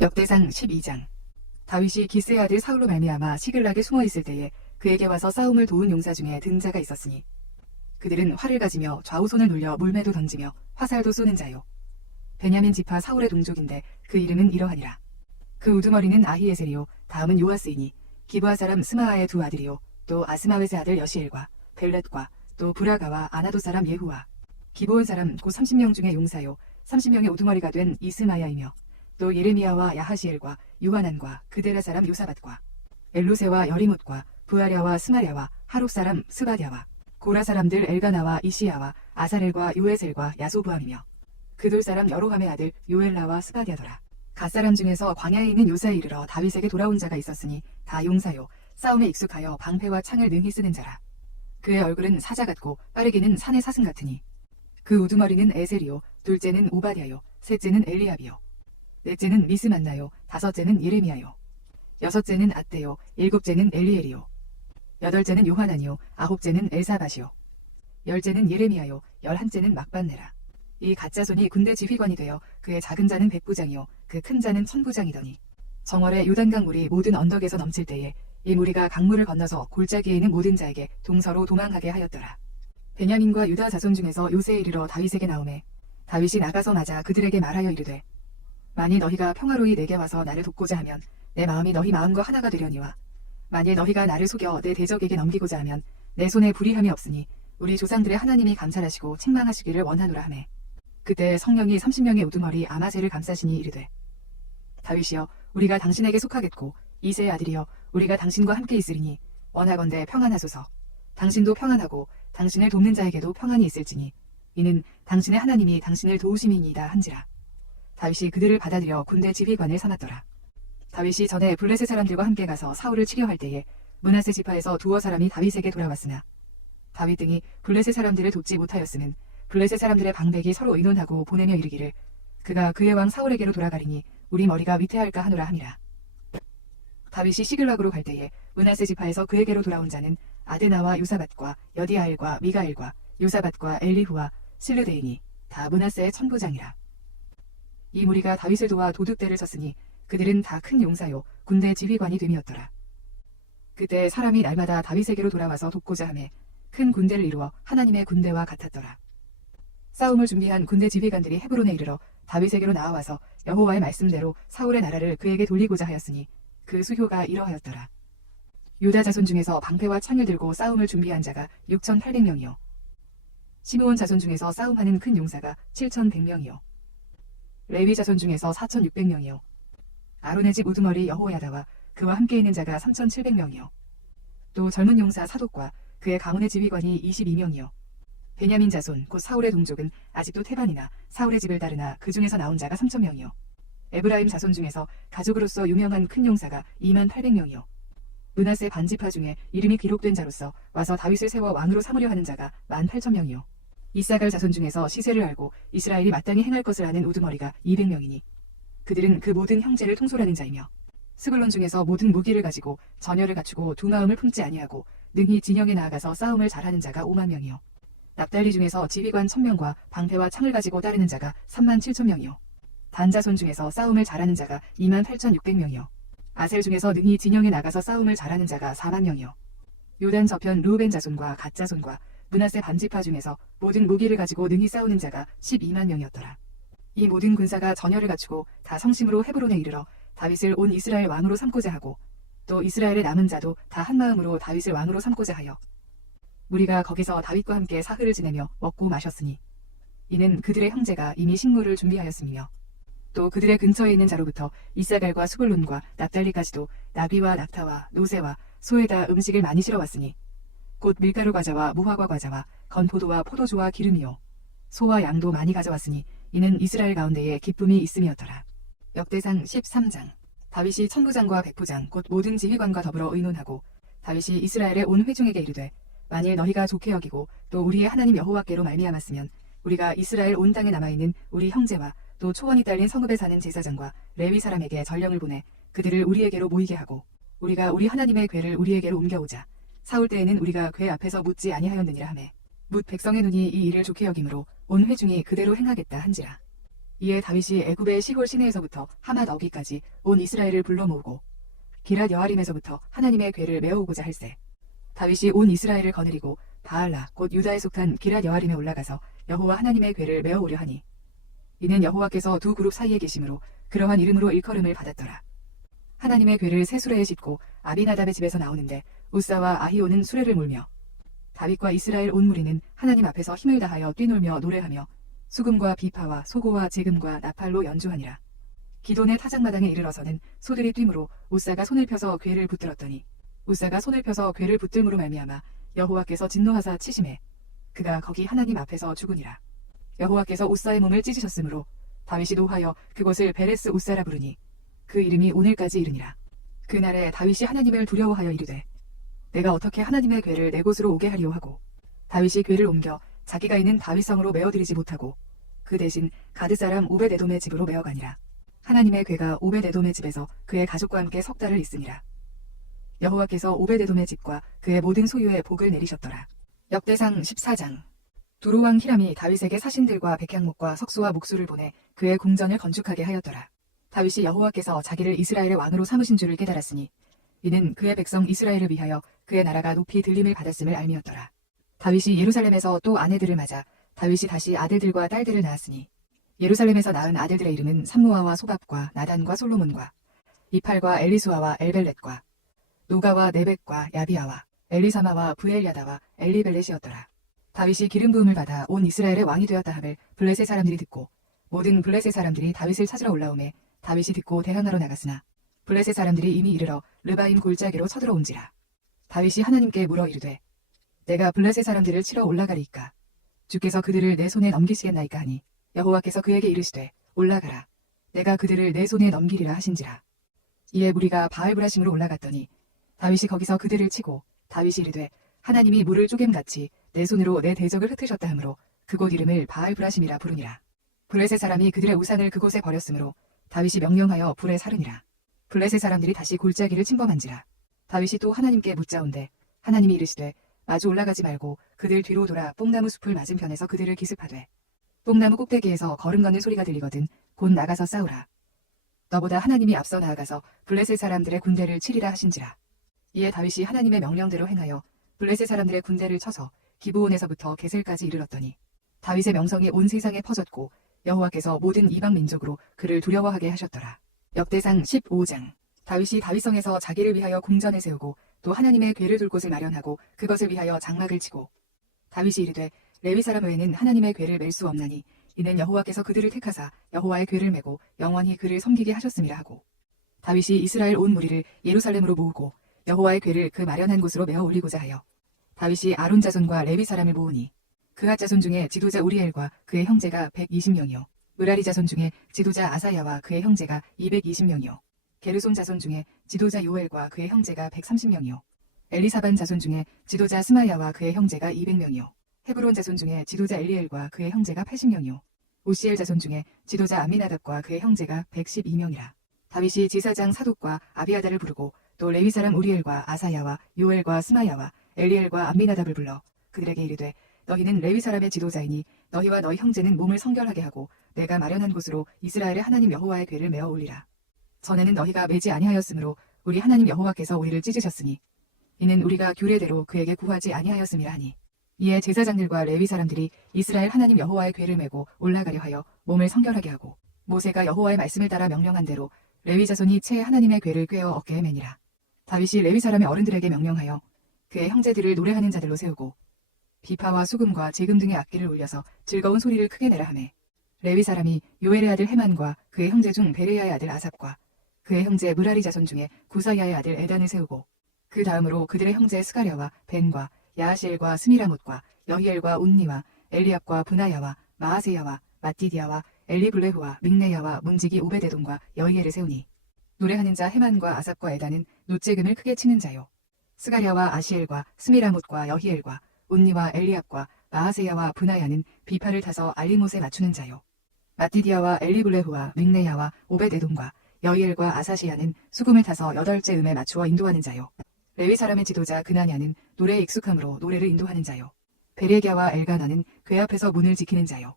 역대상 12장. 다윗이 기스의 아들 사울로 말미암아 시글락에 숨어 있을 때에 그에게 와서 싸움을 도운 용사 중에 등자가 있었으니 그들은 활을 가지며 좌우손을 눌려 물매도 던지며 화살도 쏘는 자요. 베냐민 지파 사울의 동족인데 그 이름은 이러하니라. 그 우두머리는 아히에셀이요 다음은 요아스이니 기브아 사람 스마아의 두 아들이요 또 아스마웨의 아들 여시엘과 벨렛과 또 브라가와 아나도 사람 예후와 기브온 사람 곧 30명 중에 용사요 30명의 우두머리가 된 이스마야이며 또 예레미야와 야하시엘과 요하난과 그데라 사람 요사밧과 엘루세와 여리못과 부아랴와 스마랴와 하룹 사람 스바랴와 고라 사람들 엘가나와 이시야와 아사렐과 요에셀과 야소부함이며 그돌 사람 여로함의 아들 요엘라와 스바랴더라. 갓 사람 중에서 광야에 있는 요사에 이르러 다윗에게 돌아온 자가 있었으니 다 용사요 싸움에 익숙하여 방패와 창을 능히 쓰는 자라. 그의 얼굴은 사자 같고 빠르기는 산의 사슴 같으니 그 우두머리는 에셀이요 둘째는 오바댜요 셋째는 엘리압이요 넷째는 미스만나요 다섯째는 예레미야요 여섯째는 앗대요 일곱째는 엘리엘이요 여덟째는 요하난이요 아홉째는 엘사밧이요 열째는 예레미야요 열한째는 막반네라. 이 가짜손이 군대 지휘관이 되어 그의 작은 자는 백부장이요 그 큰 자는 천부장이더니 정월에 요단강 물이 모든 언덕에서 넘칠 때에 이 무리가 강물을 건너서 골짜기에 있는 모든 자에게 동서로 도망하게 하였더라. 베냐민과 유다 자손 중에서 요새에 이르러 다윗에게 나오매 다윗이 나가서 맞아 그들에게 말하여 이르되 만일 너희가 평화로이 내게 와서 나를 돕고자 하면 내 마음이 너희 마음과 하나가 되려니와 만일 너희가 나를 속여 내 대적에게 넘기고자 하면 내 손에 불의함이 없으니 우리 조상들의 하나님이 감찰하시고 책망하시기를 원하노라 하매 그때 성령이 30명의 우두머리 아마새를 감싸시니 이르되 다윗이여 우리가 당신에게 속하겠고 이새의 아들이여 우리가 당신과 함께 있으리니 원하건대 평안하소서. 당신도 평안하고 당신을 돕는 자에게도 평안이 있을지니 이는 당신의 하나님이 당신을 도우심이니이다 한지라. 다윗이 그들을 받아들여 군대 지휘관을 삼았더라. 다윗이 전에 블레셋 사람들과 함께 가서 사울을 치려할 때에 므낫세 지파에서 두어 사람이 다윗에게 돌아왔으나 다윗 등이 블레셋 사람들을 돕지 못하였음은 블레셋 사람들의 방백이 서로 의논하고 보내며 이르기를 그가 그의 왕 사울에게로 돌아가리니 우리 머리가 위태할까 하노라 함이라. 다윗이 시글락으로 갈 때에 므낫세 지파에서 그에게로 돌아온 자는 아드나와 요사밧과 여디아엘과 미가엘과 요사밧과 엘리후와 실르데이니 다 므낫세의 천부장이라. 이 무리가 다윗을 도와 도둑대를 쳤으니 그들은 다 큰 용사요 군대 지휘관이 됨이었더라. 그때 사람이 날마다 다윗에게로 돌아와서 돕고자 하매 큰 군대를 이루어 하나님의 군대와 같았더라. 싸움을 준비한 군대 지휘관들이 헤브론에 이르러 다윗에게로 나와와서 여호와의 말씀대로 사울의 나라를 그에게 돌리고자 하였으니 그 수효가 이러하였더라. 유다 자손 중에서 방패와 창을 들고 싸움을 준비한 자가 6,800명이요 시므온 자손 중에서 싸움하는 큰 용사가 7,100명이요 레위 자손 중에서 4,600명이요 아론의 집 우두머리 여호야다와 그와 함께 있는 자가 3,700명이요 또 젊은 용사 사독과 그의 가문의 지휘관이 22명이요 베냐민 자손 곧 사울의 동족은 아직도 태반이나 사울의 집을 따르나 그 중에서 나온 자가 3,000명이요 에브라임 자손 중에서 가족으로서 유명한 큰 용사가 28,000명이요 므낫세 반지파 중에 이름이 기록된 자로서 와서 다윗을 세워 왕으로 삼으려 하는 자가 18,000명이요 이사갈 자손 중에서 시세를 알고 이스라엘이 마땅히 행할 것을 아는 우두머리가 200명이니 그들은 그 모든 형제를 통솔하는 자이며 스불론 중에서 모든 무기를 가지고 전열을 갖추고 두 마음을 품지 아니하고 능히 진영에 나아가서 싸움을 잘하는 자가 50,000명이요 납달리 중에서 지휘관 1,000명과 방패와 창을 가지고 따르는 자가 37,000명이요 단 자손 중에서 싸움을 잘하는 자가 28,600명이요 아셀 중에서 능히 진영에 나가서 싸움을 잘하는 자가 40,000명이요 요단 저편 르우벤 자손과 갓 자손과 므낫세 반지파 중에서 모든 무기를 가지고 능히 싸우는 자가 120,000명이었더라. 이 모든 군사가 전열을 갖추고 다 성심으로 헤브론에 이르러 다윗을 온 이스라엘 왕으로 삼고자 하고 또 이스라엘의 남은 자도 다 한마음으로 다윗을 왕으로 삼고자 하여 무리가 거기서 다윗과 함께 사흘을 지내며 먹고 마셨으니 이는 그들의 형제가 이미 식물을 준비하였음이며 또 그들의 근처에 있는 자로부터 이사갈과 수불론과 납달리까지도 나비와 낙타와 노새와 소에다 음식을 많이 실어왔으니 곧 밀가루 과자와 무화과 과자와 건포도와 포도주와 기름이요 소와 양도 많이 가져왔으니 이는 이스라엘 가운데에 기쁨이 있음이었더라. 역대상 13장. 다윗이 천부장과 백부장 곧 모든 지휘관과 더불어 의논하고 다윗이 이스라엘의 온 회중에게 이르되 만일 너희가 좋게 여기고 또 우리의 하나님 여호와께로 말미암았으면 우리가 이스라엘 온 땅에 남아있는 우리 형제와 또 초원이 딸린 성읍에 사는 제사장과 레위 사람에게 전령을 보내 그들을 우리에게로 모이게 하고 우리가 우리 하나님의 궤를 우리에게로 옮겨오자. 사울 때에는 우리가 궤 앞에서 묻지 아니하였느니라 하매 뭇 백성의 눈이 이 일을 좋게 여김으로 온 회중이 그대로 행하겠다 한지라. 이에 다윗이 애굽의 시골 시내에서부터 하맛 어기까지 온 이스라엘을 불러 모으고 기랏 여아림에서부터 하나님의 궤를 메어오고자 할세. 다윗이 온 이스라엘을 거느리고 바알라 곧 유다에 속한 기랏 여아림에 올라가서 여호와 하나님의 궤를 메어오려 하니 이는 여호와께서 두 그룹 사이에 계심으로 그러한 이름으로 일컬음을 받았더라. 하나님의 궤를 새 수레에 싣고 아비나답의 집에서 나오는데 우사와 아히오는 수레를 몰며 다윗과 이스라엘 온 무리는 하나님 앞에서 힘을 다하여 뛰놀며 노래하며 수금과 비파와 소고와 제금과 나팔로 연주하니라. 기돈의 타작마당에 이르러서는 소들이 뛰므로 우사가 손을 펴서 궤를 붙들었더니 우사가 손을 펴서 궤를 붙들므로 말미암아 여호와께서 진노하사 치심해 그가 거기 하나님 앞에서 죽으니라. 여호와께서 우사의 몸을 찢으셨으므로 다윗이 노하여 그곳을 베레스 우사라 부르니 그 이름이 오늘까지 이르니라. 그날에 다윗이 하나님을 두려워하여 이르되 내가 어떻게 하나님의 궤를 내 곳으로 오게 하리오 하고 다윗이 궤를 옮겨 자기가 있는 다윗성으로 메어드리지 못하고 그 대신 가드 사람 오벳에돔의 집으로 메어가니라. 하나님의 궤가 오벳에돔의 집에서 그의 가족과 함께 석 달을 있으니라. 여호와께서 오벳에돔의 집과 그의 모든 소유에 복을 내리셨더라. 역대상 14장. 두로왕 히람이 다윗에게 사신들과 백향목과 석수와 목수를 보내 그의 궁전을 건축하게 하였더라. 다윗이 여호와께서 자기를 이스라엘의 왕으로 삼으신 줄을 깨달았으니 이는 그의 백성 이스라엘을 위하여 그의 나라가 높이 들림을 받았음을 알미였더라. 다윗이 예루살렘에서 또 아내들을 맞아 다윗이 다시 아들들과 딸들을 낳았으니 예루살렘에서 낳은 아들들의 이름은 삼무아와 소밥과 나단과 솔로몬과 이팔과 엘리수아와 엘벨렛과 노가와 네벡과 야비아와 엘리사마와 부엘야다와 엘리벨렛이었더라. 다윗이 기름 부음을 받아 온 이스라엘의 왕이 되었다 함을 블레셋 사람들이 듣고 모든 블레셋 사람들이 다윗을 찾으러 올라오매 다윗이 듣고 대항하러 나갔으나 블레셋 사람들이 이미 이르러 르바임 골짜기로 쳐들어온지라. 다윗이 하나님께 물어 이르되 내가 블레셋 사람들을 치러 올라가리이까 주께서 그들을 내 손에 넘기시겠나이까 하니 여호와께서 그에게 이르시되 올라가라 내가 그들을 내 손에 넘기리라 하신지라. 이에 무리가 바알브라심으로 올라갔더니 다윗이 거기서 그들을 치고 다윗이 이르되 하나님이 물을 쪼갰같이 내 손으로 내 대적을 흩으셨다 하므로 그곳 이름을 바알브라심이라 부르니라. 블레셋 사람이 그들의 우상을 그곳에 버렸으므로 다윗이 명령하여 불에 사르니라. 블레셋 사람들이 다시 골짜기를 침범한지라. 다윗이 또 하나님께 묻자온대 하나님이 이르시되 마주 올라가지 말고 그들 뒤로 돌아 뽕나무 숲을 맞은편에서 그들을 기습하되 뽕나무 꼭대기에서 걸음 걷는 소리가 들리거든 곧 나가서 싸우라. 너보다 하나님이 앞서 나아가서 블레셋 사람들의 군대를 치리라 하신지라. 이에 다윗이 하나님의 명령대로 행하여 블레셋 사람들의 군대를 쳐서 기브온에서부터 게셀까지 이르렀더니 다윗의 명성이 온 세상에 퍼졌고 여호와께서 모든 이방 민족으로 그를 두려워하게 하셨더라. 역대상 15장. 다윗이 다윗성에서 자기를 위하여 궁전을 세우고 또 하나님의 궤를 둘 곳을 마련하고 그것을 위하여 장막을 치고 다윗이 이르되 레위 사람 외에는 하나님의 궤를 맬 수 없나니 이는 여호와께서 그들을 택하사 여호와의 궤를 메고 영원히 그를 섬기게 하셨음이라 하고 다윗이 이스라엘 온 무리를 예루살렘으로 모으고 여호와의 궤를 그 마련한 곳으로 메어 올리고자 하여 다윗이 아론 자손과 레위 사람을 모으니 그앗 자손 중에 지도자 우리엘과 그의 형제가 120명이요 므라리 자손 중에 지도자 아사야와 그의 형제가 220명이요 게르손 자손 중에 지도자 요엘과 그의 형제가 130명이요 엘리사반 자손 중에 지도자 스마야와 그의 형제가 200명이요 헤브론 자손 중에 지도자 엘리엘과 그의 형제가 80명이요 오시엘 자손 중에 지도자 아미나답과 그의 형제가 112명이라. 다윗이 제사장 사독과 아비아다를 부르고 또 레위 사람 우리엘과 아사야와 요엘과 스마야와 엘리엘과 암미나답을 불러 그들에게 이르되 너희는 레위 사람의 지도자이니 너희와 너희 형제는 몸을 성결하게 하고 내가 마련한 곳으로 이스라엘의 하나님 여호와의 궤를 메어 올리라. 전에는 너희가 매지 아니하였으므로 우리 하나님 여호와께서 우리를 찢으셨으니 이는 우리가 규례대로 그에게 구하지 아니하였음이라 하니 이에 제사장들과 레위 사람들이 이스라엘 하나님 여호와의 궤를 메고 올라가려 하여 몸을 성결하게 하고 모세가 여호와의 말씀을 따라 명령한 대로 레위 자손이 채 하나님의 궤를 꿰어 어깨에 매니라. 다윗이 레위 사람의 어른들에게 명령하여 그의 형제들을 노래하는 자들로 세우고 비파와 수금과 제금 등의 악기를 울려서 즐거운 소리를 크게 내라 하매 레위 사람이 요엘의 아들 헤만과 그의 형제 중 베레야의 아들 아삽과 그의 형제 므라리 자손 중에 구사야의 아들 에단을 세우고 그 다음으로 그들의 형제 스가랴와 벤과 야하시엘과 스미라못과 여히엘과 운니와 엘리압과 브나야와 마하세야와 마띠디아와 엘리블레후와 믹네야와 문지기 오베데돔과 여히엘을 세우니 노래하는 자 헤만과 아삽과 에단은 노재금을 크게 치는 자요 스가랴와 아시엘과 스미라못과 여히엘과 운니와 엘리압과 마하세야와 브나야는 비파를 타서 알리못에 맞추는 자요 마띠디아와 엘리블레후와 믹네야와 오베데돔과 여히엘과 아사시야는 수금을 타서 8째 음에 맞추어 인도하는 자요 레위 사람의 지도자 그나냐는 노래에 익숙함으로 노래를 인도하는 자요 베레갸와 엘가나는 궤 앞에서 문을 지키는 자요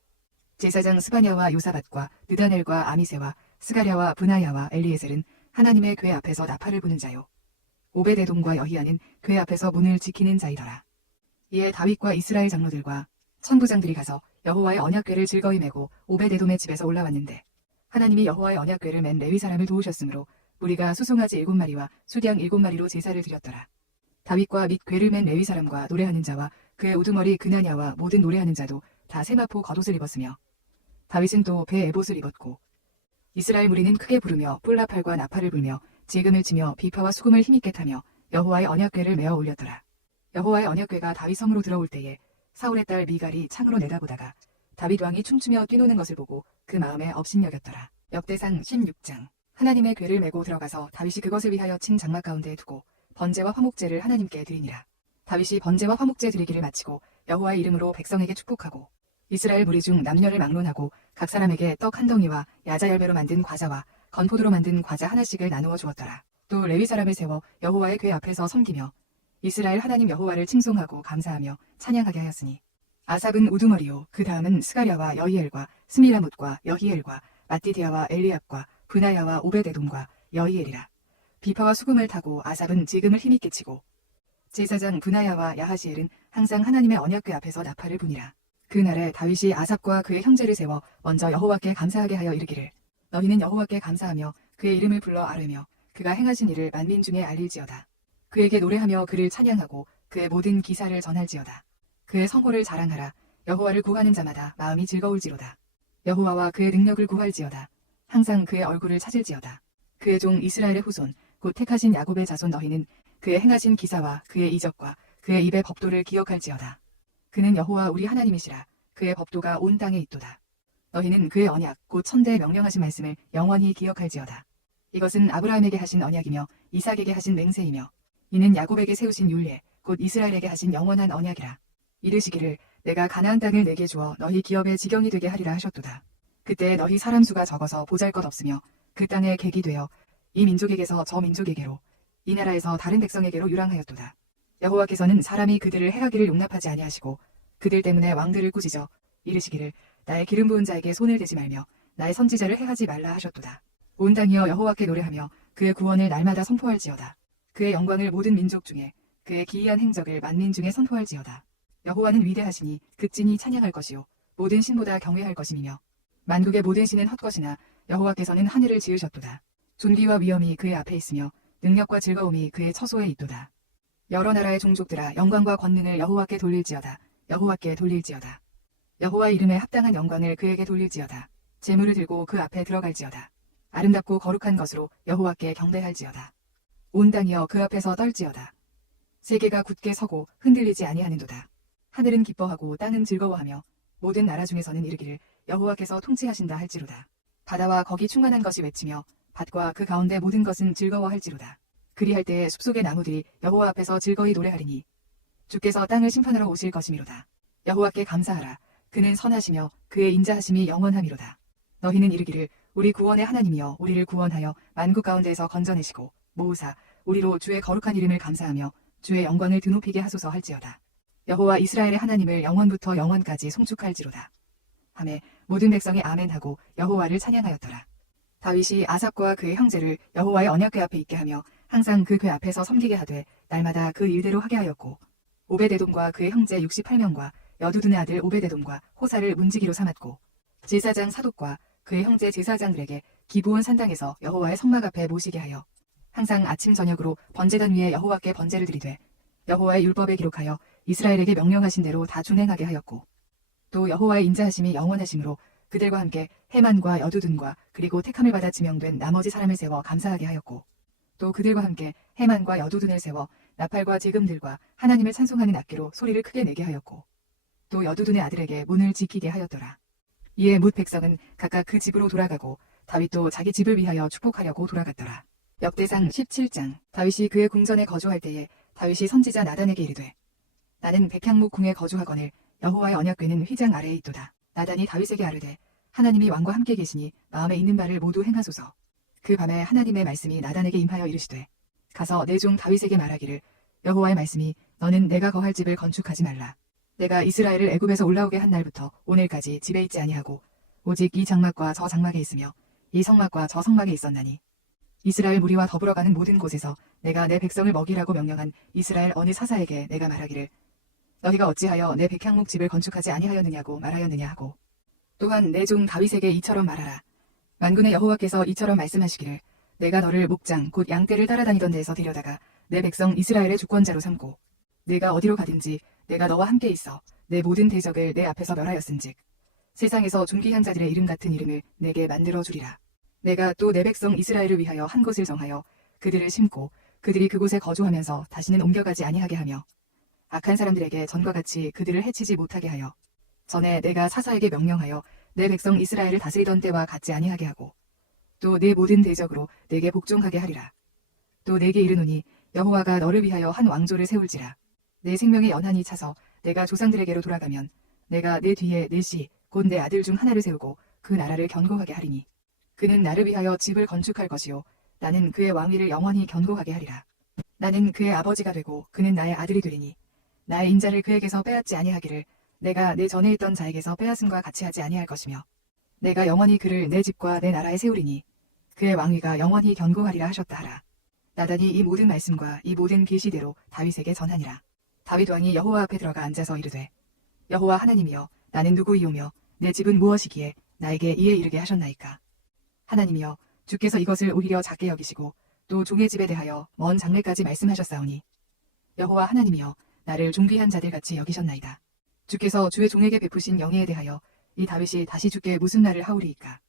제사장 스바냐와 요사밧과 느다넬과 아미세와 스가랴와 브나야와 엘리에셀은 하나님의 궤 앞에서 나팔을 부는 자요. 오베데돔과 여히야는 궤 앞에서 문을 지키는 자이더라. 이에 다윗과 이스라엘 장로들과 천부장들이 가서 여호와의 언약궤를 즐거이 메고 오베데돔의 집에서 올라왔는데 하나님이 여호와의 언약궤를 맨 레위 사람을 도우셨으므로 무리가 수송아지 7마리와 수량 7마리로 제사를 드렸더라. 다윗과 및 궤를 맨 레위 사람과 노래하는 자와 그의 우두머리 그나냐와 모든 노래하는 자도 다 세마포 겉옷을 입었으며 다윗은 또 배 에봇을 입었고 이스라엘 무리는 크게 부르며 뿔나팔과 나팔을 불며 지금을 치며 비파와 수금을 힘있게 타며 여호와의 언약궤를 메어 올렸더라. 여호와의 언약궤가 다윗 성으로 들어올 때에 사울의 딸 미갈이 창으로 내다보다가 다윗 왕이 춤추며 뛰노는 것을 보고 그 마음에 업신여겼더라. 역대상 16장. 하나님의 궤를 메고 들어가서 다윗이 그것을 위하여 친 장막 가운데에 두고 번제와 화목제를 하나님께 드리니라. 다윗이 번제와 화목제 드리기를 마치고 여호와의 이름으로 백성에게 축복하고 이스라엘 무리 중 남녀를 막론하고 각 사람에게 떡 한 덩이와 야자 열매로 만든 과자와 건포도로 만든 과자 하나씩을 나누어 주었더라. 또 레위 사람을 세워 여호와의 궤 앞에서 섬기며 이스라엘 하나님 여호와를 칭송하고 감사하며 찬양하게 하였으니 아삽은 우두머리요 그 다음은 스가랴와 여히엘과 스미라뭇과 여히엘과 마띠디아와 엘리압과 브나야와 오베데돔과 여히엘이라. 비파와 수금을 타고 아삽은 지금을 힘있게 치고 제사장 브나야와 야하시엘은 항상 하나님의 언약궤 앞에서 나팔을 부니라. 그날에 다윗이 아삽과 그의 형제를 세워 먼저 여호와께 감사하게 하여 이르기를 너희는 여호와께 감사하며 그의 이름을 불러 아뢰며 그가 행하신 일을 만민 중에 알릴지어다. 그에게 노래하며 그를 찬양하고 그의 모든 기사를 전할지어다. 그의 성호를 자랑하라. 여호와를 구하는 자마다 마음이 즐거울지로다. 여호와와 그의 능력을 구할지어다. 항상 그의 얼굴을 찾을지어다. 그의 종 이스라엘의 후손 곧 택하신 야곱의 자손 너희는 그의 행하신 기사와 그의 이적과 그의 입의 법도를 기억할지어다. 그는 여호와 우리 하나님이시라. 그의 법도가 온 땅에 있도다. 너희는 그의 언약 곧 천대에 명령하신 말씀을 영원히 기억할지어다. 이것은 아브라함에게 하신 언약이며 이삭에게 하신 맹세이며 이는 야곱에게 세우신 율례 곧 이스라엘에게 하신 영원한 언약이라. 이르시기를 내가 가나안 땅을 내게 주어 너희 기업의 지경이 되게 하리라 하셨도다. 그때 너희 사람 수가 적어서 보잘것없으며 그 땅에 객이 되어 이 민족에게서 저 민족에게로 이 나라에서 다른 백성에게로 유랑하였도다. 여호와께서는 사람이 그들을 해하기를 용납하지 아니하시고 그들 때문에 왕들을 꾸짖어 이르시기를 나의 기름 부은 자에게 손을 대지 말며 나의 선지자를 해하지 말라 하셨도다. 온 땅이여 여호와께 노래하며 그의 구원을 날마다 선포할지어다. 그의 영광을 모든 민족 중에 그의 기이한 행적을 만민 중에 선포할지어다. 여호와는 위대하시니 극진히 찬양할 것이요 모든 신보다 경외할 것임이며 만국의 모든 신은 헛것이나 여호와께서는 하늘을 지으셨도다. 존귀와 위엄이 그의 앞에 있으며 능력과 즐거움이 그의 처소에 있도다. 여러 나라의 종족들아 영광과 권능을 여호와께 돌릴지어다. 여호와께 돌릴지어다. 여호와의 이름에 합당한 영광을 그에게 돌릴지어다. 제물을 들고 그 앞에 들어갈지어다. 아름답고 거룩한 것으로 여호와께 경배할지어다. 온 땅이여 그 앞에서 떨지어다. 세계가 굳게 서고 흔들리지 아니하는도다. 하늘은 기뻐하고 땅은 즐거워하며 모든 나라 중에서는 이르기를 여호와께서 통치하신다 할지로다. 바다와 거기 충만한 것이 외치며 밭과 그 가운데 모든 것은 즐거워할지로다. 그리할 때에 숲속의 나무들이 여호와 앞에서 즐거이 노래하리니 주께서 땅을 심판하러 오실 것이미로다. 여호와께 감사하라. 그는 선하시며 그의 인자하심이 영원하미로다. 너희는 이르기를 우리 구원의 하나님이여 우리를 구원하여 만국 가운데에서 건져내시고 모으사 우리로 주의 거룩한 이름을 감사하며 주의 영광을 드높이게 하소서 할지어다. 여호와 이스라엘의 하나님을 영원부터 영원까지 송축할지로다. 하매 모든 백성이 아멘하고 여호와를 찬양하였더라. 다윗이 아삽과 그의 형제를 여호와의 언약궤 앞에 있게 하며 항상 그 궤 앞에서 섬기게 하되 날마다 그 일대로 하게 하였고 오베데돔과 그의 형제 68명과 여두둔의 아들 오베데돔과 호사를 문지기로 삼았고 제사장 사독과 그의 형제 제사장들에게 기브온 산당에서 여호와의 성막 앞에 모시게 하여 항상 아침 저녁으로 번제단 위에 여호와께 번제를 드리되 여호와의 율법에 기록하여 이스라엘에게 명령하신 대로 다 준행하게 하였고 또 여호와의 인자하심이 영원하심으로 그들과 함께 헤만과 여두둔과 그리고 택함을 받아 지명된 나머지 사람을 세워 감사하게 하였고 또 그들과 함께 헤만과 여두둔을 세워 나팔과 지금들과 하나님을 찬송하는 악기로 소리를 크게 내게 하였고 또 여두둔의 아들에게 문을 지키게 하였더라. 이에 뭇 백성은 각각 그 집으로 돌아가고 다윗도 자기 집을 위하여 축복하려고 돌아갔더라. 역대상 17장. 다윗이 그의 궁전에 거주할 때에 다윗이 선지자 나단에게 이르되 나는 백향목 궁에 거주하거늘 여호와의 언약궤는 휘장 아래에 있도다. 나단이 다윗에게 아뢰되 하나님이 왕과 함께 계시니 마음에 있는 바를 모두 행하소서. 그 밤에 하나님의 말씀이 나단에게 임하여 이르시되 가서 내 종 다윗에게 말하기를 여호와의 말씀이 너는 내가 거할 집을 건축하지 말라. 내가 이스라엘을 애굽에서 올라오게 한 날부터 오늘까지 집에 있지 아니하고 오직 이 장막과 저 장막에 있으며 이 성막과 저 성막에 있었나니 이스라엘 무리와 더불어 가는 모든 곳에서 내가 내 백성을 먹이라고 명령한 이스라엘 어느 사사에게 내가 말하기를 너희가 어찌하여 내 백향목 집을 건축하지 아니하였느냐고 말하였느냐 하고 또한 내 종 다윗에게 이처럼 말하라. 만군의 여호와께서 이처럼 말씀하시기를 내가 너를 목장 곧 양떼를 따라다니던 데에서 데려다가 내 백성 이스라엘의 주권자로 삼고 내가 어디로 가든지 내가 너와 함께 있어 내 모든 대적을 내 앞에서 멸하였은즉 세상에서 존귀한 자들의 이름 같은 이름을 내게 만들어 주리라. 내가 또 내 백성 이스라엘을 위하여 한 곳을 정하여 그들을 심고 그들이 그곳에 거주하면서 다시는 옮겨가지 아니하게 하며 악한 사람들에게 전과 같이 그들을 해치지 못하게 하여 전에 내가 사사에게 명령하여 내 백성 이스라엘을 다스리던 때와 같지 아니하게 하고 또 내 모든 대적으로 내게 복종하게 하리라. 또 내게 이르노니 여호와가 너를 위하여 한 왕조를 세울지라. 내 생명의 연한이 차서 내가 조상들에게로 돌아가면 내가 내 뒤에 내 씨 곧 내 아들 중 하나를 세우고 그 나라를 견고하게 하리니 그는 나를 위하여 집을 건축할 것이요 나는 그의 왕위를 영원히 견고하게 하리라. 나는 그의 아버지가 되고 그는 나의 아들이 되리니 나의 인자를 그에게서 빼앗지 아니하기를 내가 내 전에 있던 자에게서 빼앗음과 같이 하지 아니할 것이며 내가 영원히 그를 내 집과 내 나라에 세우리니 그의 왕위가 영원히 견고하리라 하셨다 하라. 나단이 이 모든 말씀과 이 모든 계시대로 다윗에게 전하니라. 다윗 왕이 여호와 앞에 들어가 앉아서 이르되 여호와 하나님이여 나는 누구이오며 내 집은 무엇이기에 나에게 이에 이르게 하셨나이까. 하나님이여 주께서 이것을 오히려 작게 여기시고 또 종의 집에 대하여 먼 장래까지 말씀하셨사오니 여호와 하나님이여 나를 존귀한 자들같이 여기셨나이다. 주께서 주의 종에게 베푸신 영예에 대하여 이 다윗이 다시 주께 무슨 말을 하오리이까.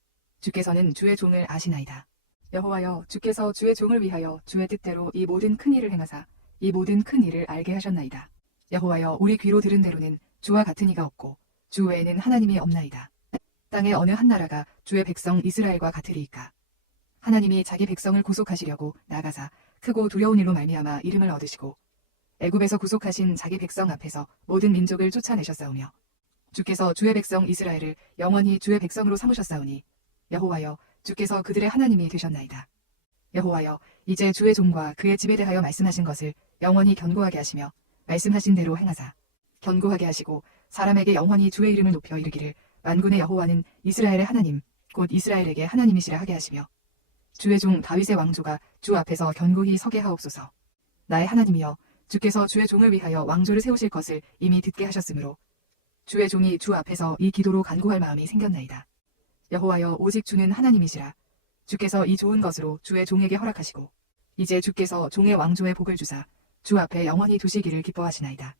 주께서는 주의 종을 아시나이다. 여호와여 주께서 주의 종을 위하여 주의 뜻대로 이 모든 큰 일을 행하사 이 모든 큰 일을 알게 하셨나이다. 여호와여 우리 귀로 들은 대로는 주와 같은 이가 없고 주 외에는 하나님이 없나이다. 땅의 어느 한 나라가 주의 백성 이스라엘과 같으리이까. 하나님이 자기 백성을 구속하시려고 나가사 크고 두려운 일로 말미암아 이름을 얻으시고 애굽에서 구속하신 자기 백성 앞에서 모든 민족을 쫓아내셨사오며 주께서 주의 백성 이스라엘을 영원히 주의 백성으로 삼으셨사오니 여호와여 주께서 그들의 하나님이 되셨나이다. 여호와여 이제 주의 종과 그의 집에 대하여 말씀하신 것을 영원히 견고하게 하시며 말씀하신 대로 행하사 견고하게 하시고 사람에게 영원히 주의 이름을 높여 이르기를 만군의 여호와는 이스라엘의 하나님 곧 이스라엘에게 하나님이시라 하게 하시며 주의 종 다윗의 왕조가 주 앞에서 견고히 서게 하옵소서. 나의 하나님이여 주께서 주의 종을 위하여 왕조를 세우실 것을 이미 듣게 하셨으므로 주의 종이 주 앞에서 이 기도로 간구할 마음이 생겼나이다. 여호와여 오직 주는 하나님이시라. 주께서 이 좋은 것으로 주의 종에게 허락하시고 이제 주께서 종의 왕조에 복을 주사 주 앞에 영원히 두시기를 기뻐하시나이다.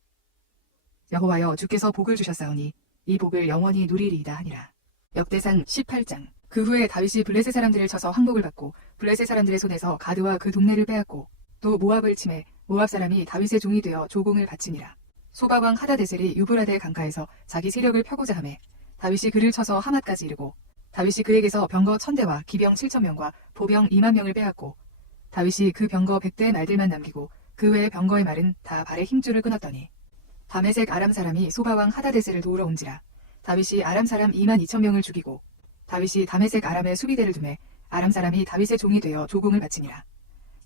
여호와여 주께서 복을 주셨사오니 이 복을 영원히 누리리이다 하니라. 역대상 18장. 그 후에 다윗이 블레셋 사람들을 쳐서 항복을 받고 블레셋 사람들의 손에서 가드와 그 동네를 빼앗고 또 모압을 침해 모압 사람이 다윗의 종이 되어 조공을 바치니라. 소바왕 하다데셀이 유브라데 강가에서 자기 세력을 펴고자 하매 다윗이 그를 쳐서 하맛까지 이르고 다윗이 그에게서 병거 1000대와 기병 7000명과 보병 2만 명을 빼앗고 다윗이 그 병거 100대의 말들만 남기고 그 외의 병거의 말은 다 발의 힘줄을 끊었더니 다메섹 아람 사람이 소바왕 하다데셀을 도우러 온지라. 다윗이 아람 사람 2만 2천 명을 죽이고 다윗이 다메섹 아람의 수비대를 두매 아람 사람이 다윗의 종이 되어 조공을 바치니라.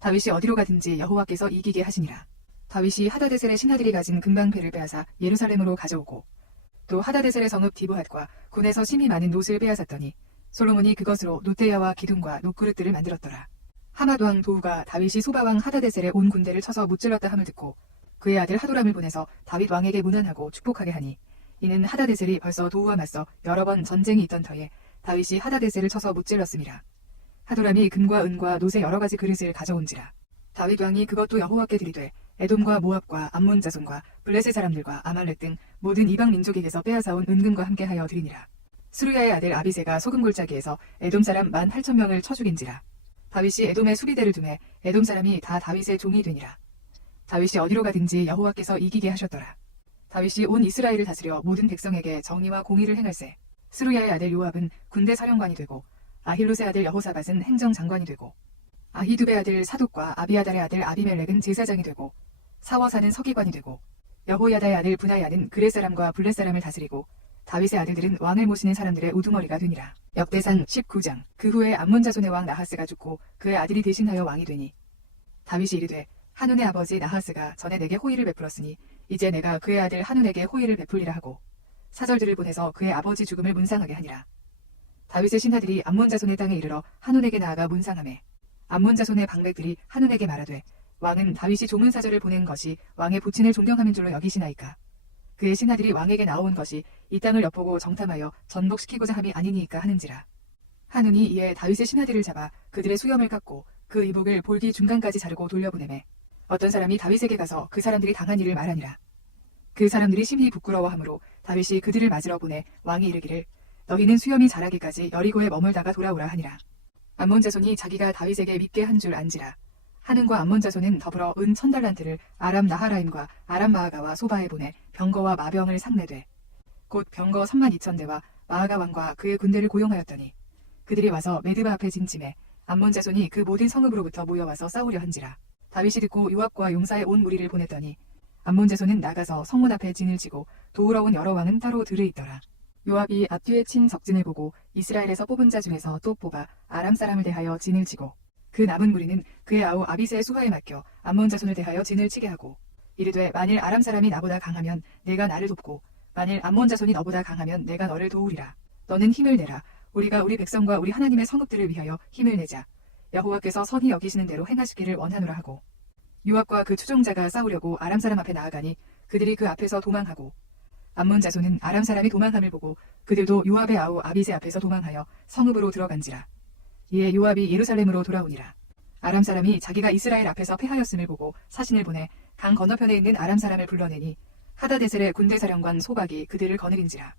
다윗이 어디로 가든지 여호와께서 이기게 하시니라. 다윗이 하다데셀의 신하들이 가진 금방패를 빼앗아 예루살렘으로 가져오고 또 하다데셀의 성읍 디브핫과 군에서 심히 많은 놋을 빼앗았더니 솔로몬이 그것으로 놋대야와 기둥과 놋그릇들을 만들었더라. 하맛 왕 도후가 다윗이 소바왕 하다데셀의 온 군대를 쳐서 무찔렀다 함을 듣고 그의 아들 하도람을 보내서 다윗 왕에게 문안하고 축복하게 하니 이는 하다데셀이 벌써 도후와 맞서 여러 번 전쟁이 있던 터에 다윗이 하다데셀을 쳐서 무찔렀음이라. 하도람이 금과 은과 놋의 여러 가지 그릇을 가져온지라. 다윗 왕이 그것도 여호와께 드리되 에돔과 모압과 암몬 자손과 블레셋 사람들과 아말렉 등 모든 이방 민족에게서 빼앗아온 은금과 함께하여 드리니라. 스루야의 아들 아비새가 소금 골짜기에서 에돔 사람 18,000명을 쳐 죽인지라. 다윗이 에돔의 수비대를 두매 에돔 사람이 다 다윗의 종이 되니라. 다윗이 어디로 가든지 여호와께서 이기게 하셨더라. 다윗이 온 이스라엘을 다스려 모든 백성에게 정의와 공의를 행할세. 스루야의 아들 요압은 군대 사령관이 되고 아힐롯의 아들 여호사밧은 행정장관이 되고 아히두베 아들 사독과 아비아달의 아들 아비멜렉은 제사장이 되고 사워사는 서기관이 되고 여호야다의 아들 분하야는 그렛 사람과 블렛 사람을 다스리고 다윗의 아들들은 왕을 모시는 사람들의 우두머리가 되니라. 역대상 19장. 그 후에 암몬 자손의 왕 나하스가 죽고 그의 아들이 대신하여 왕이 되니 다윗이 이르되 한운의 아버지 나하스가 전에 내게 호의를 베풀었으니 이제 내가 그의 아들 한운에게 호의를 베풀리라 하고 사절들을 보내서 그의 아버지 죽음을 문상하게 하니라. 다윗의 신하들이 암몬 자손의 땅에 이르러 한온에게 나아가 문상하매 암몬 자손의 방백들이 한온에게 말하되 왕은 다윗이 조문사절을 보낸 것이 왕의 부친을 존경함인 줄로 여기시나이까. 그의 신하들이 왕에게 나온 것이 이 땅을 엿보고 정탐하여 전복시키고자 함이 아니니까 하는지라. 한운이 이에 다윗의 신하들을 잡아 그들의 수염을 깎고 그 이복을 볼기 중간까지 자르고 돌려보내매 어떤 사람이 다윗에게 가서 그 사람들이 당한 일을 말하니라. 그 사람들이 심히 부끄러워하므로 다윗이 그들을 맞으러 보내 왕이 이르기를 너희는 수염이 자라기까지 여리고에 머물다가 돌아오라 하니라. 암몬 자손이 자기가 다윗에게 밉게 한 줄 안지라. 한운과 암몬 자손은 더불어 은 1000달란트를 아람 나하라임과 아람 마아가와 소바에 보내 병거와 마병을 상매되 곧 병거 32,000대와 마아가 왕과 그의 군대를 고용하였더니 그들이 와서 메드바 앞에 진침해 암몬 자손이 그 모든 성읍으로부터 모여와서 싸우려 한지라. 다윗이 듣고 요압과 용사의 온 무리를 보냈더니 암몬 자손은 나가서 성문 앞에 진을 치고 도우러 온 여러 왕은 따로 들에 있더라. 요압이 앞뒤에 친 적진을 보고 이스라엘에서 뽑은 자 중에서 또 뽑아 아람 사람을 대하여 진을 치고 그 남은 무리는 그의 아우 아비새의 수하에 맡겨 암몬 자손을 대하여 진을 치게 하고 이르되 만일 아람 사람이 나보다 강하면 내가 나를 돕고 만일 암몬 자손이 너보다 강하면 내가 너를 도우리라. 너는 힘을 내라. 우리가 우리 백성과 우리 하나님의 성읍들을 위하여 힘을 내자. 여호와께서 선히 여기시는 대로 행하시기를 원하노라 하고 요압과 그 추종자가 싸우려고 아람 사람 앞에 나아가니 그들이 그 앞에서 도망하고 암몬 자손은 아람 사람이 도망함을 보고 그들도 요압의 아우 아비새 앞에서 도망하여 성읍으로 들어간지라. 이에 요압이 예루살렘으로 돌아오니라. 아람 사람이 자기가 이스라엘 앞에서 패하였음을 보고 사신을 보내 강 건너편에 있는 아람 사람을 불러내니 하다데셀의 군대 사령관 소박이 그들을 거느린지라.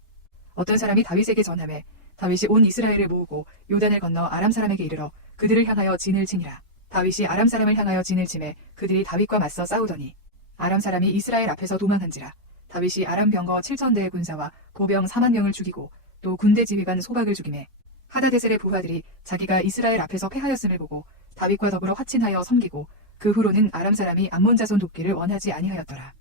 어떤 사람이 다윗에게 전하매 다윗이 온 이스라엘을 모으고 요단을 건너 아람 사람에게 이르러 그들을 향하여 진을 치니라. 다윗이 아람 사람을 향하여 진을 치매 그들이 다윗과 맞서 싸우더니 아람 사람이 이스라엘 앞에서 도망한지라. 다윗이 아람 병거 7,000대의 군사와 보병 4만 명을 죽이고 또 군대 지휘관 소박을 죽이매 하다데셀의 부하들이 자기가 이스라엘 앞에서 패하였음을 보고 다윗과 더불어 화친하여 섬기고 그 후로는 아람 사람이 암몬 자손 돕기를 원하지 아니하였더라.